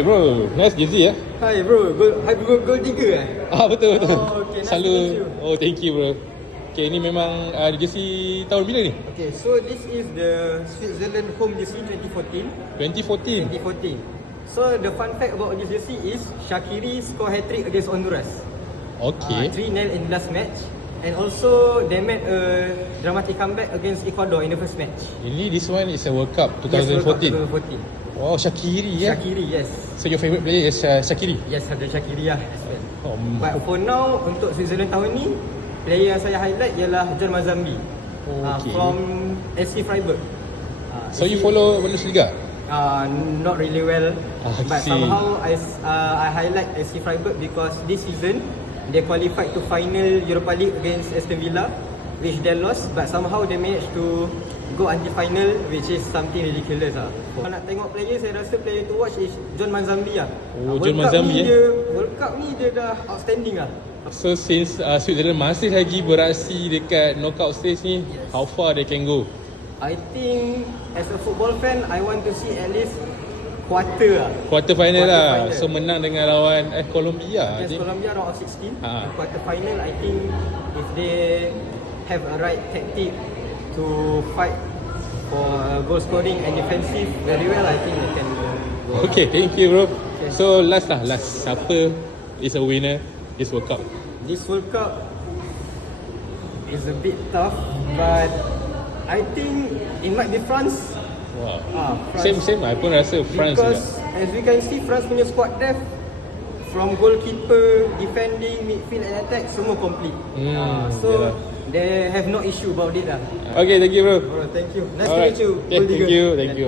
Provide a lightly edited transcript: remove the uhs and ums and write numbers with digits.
bro, nice jersey ya. Hi bro, goal digger Betul. Oh, okay, nice to Selalu. meet you. Oh, thank you bro. Okay, ini memang jersey tahun bila ni? Okay, so this is the Switzerland home jersey 2014. 2014. So the fun fact about this jersey is Shaqiri score hat-trick against Honduras. Okay. 3-0 in last match. And also they made a dramatic comeback against Ecuador in the first match. This one is a World Cup Yes, 2014. World Cup 2014. Wow, Shaqiri ya. Shaqiri, yes. So your favorite player is Shaqiri? Yes, ada Shaqiri lah. Oh, But for now, untuk Switzerland tahun ni, player yang saya highlight ialah John Mazambi. Okay. From SC Freiburg. So you follow Bundesliga? Not really well, I but see. somehow I highlight SC Freiburg because this season they qualified to final Europa League against Aston Villa, which they lost, but somehow they managed to go until final, which is something ridiculous lah. Kalau nak tengok player, saya rasa player to watch is John Mazambi lah. John Mazambi World Cup ni dia dah outstanding lah. So since Switzerland masih lagi beraksi dekat knockout stage ni, Yes. how far they can go? I think as a football fan, I want to see at least quarter lah. Quarter final lah. Quarter final. So menang dengan lawan Colombia. I Against think. Colombia round of 16. Ah. Quarter final, I think if they have a right tactic to fight for goal scoring and defensive very well, I think they can go. Okay, thank you bro. Okay. So last. Siapa is a winner this World Cup? This World Cup is a bit tough, but I think it might be France. Wow. France. Same. I pun rasa France juga. Because as we can see, France punya squad depth from goalkeeper, defending, midfield and attack semua complete. So yalah. they have no issue about it lah. Okay, thank you bro. Alright, thank you. Nice to Alright. meet you. Okay, Goal digger. thank you.